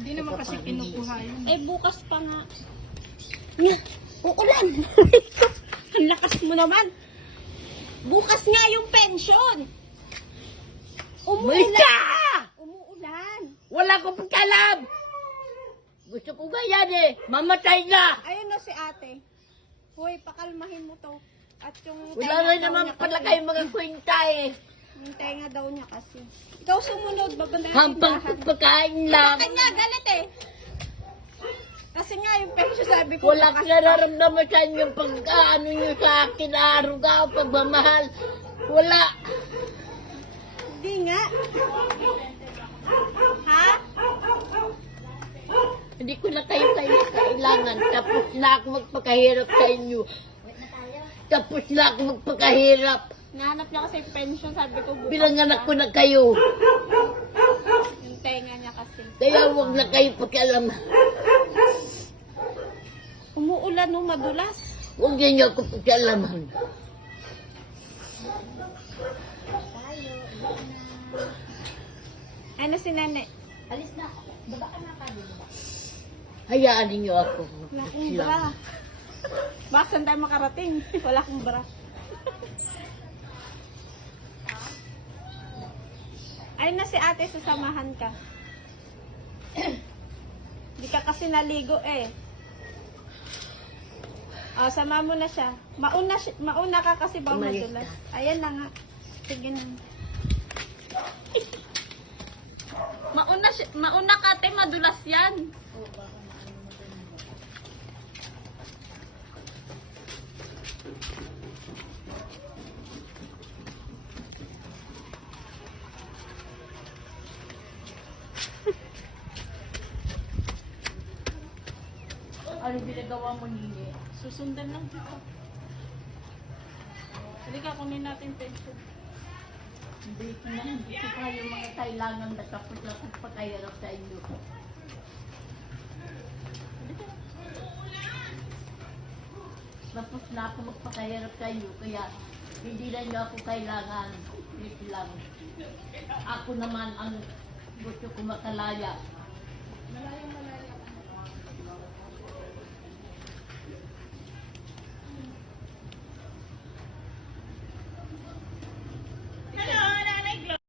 Hindi naman kasi kinukuha yun. Eh, bukas pa nga. Uulan. Ang lakas mo naman. Bukas nga yung pension. Umuulan! Umuulan. Wala ko pagkalam! Gusto ko ganyan eh. Mamatay na! Ayun na si ate. Hoy, pakalmahin mo to. At yung Wala tenga na daw naman niya pala kasi. kayo mga kwenta eh. Yung tenga daw niya kasi. Ikaw sumunod, babanda Hampang pagkain lang. Kanya, galit eh. Kasi nga yung pension sabi ko. Wala ko nararamdaman sa inyo pag-ano nyo sa akin, araw-gaw, pagmamahal. Wala. Hindi nga. Ha? Hindi ko na kayo kailangan. Tapos na ako magpakahirap sa inyo. Tapos na ako magpakahirap. Nahanap niya kasi yung pension, sabi ko bukas Pinanganak pa. ko na kayo. Yung tenga niya kasi. Kaya huwag na kayo pakialam. Umuulan no, madulas. Huwag niyo ako pakialaman. Ano si Nane? Alis na. Baba ka na kami. Hayaan niyo ako. Wala akong bra. Bakit saan tayo makarating? Wala akong bra. Ay na si ate, sasamahan ka. Hindi ka kasi naligo eh. Oh, sama mo na siya. Mauna ka kasi ba Umalis madulas? Ayan na nga. Sige na. Mauna ka ate, madulas yan. Ano binagawa mo nini? Susundan lang dito. Halika, kunin natin pension. Hindi ko kayo mga kailangan na tapos na pagpakahirap sa inyo. Tapos na ako magpakahirap sa inyo, kaya hindi na niyo ako kailangan. Wait lang. Ako naman ang gusto ko makalaya.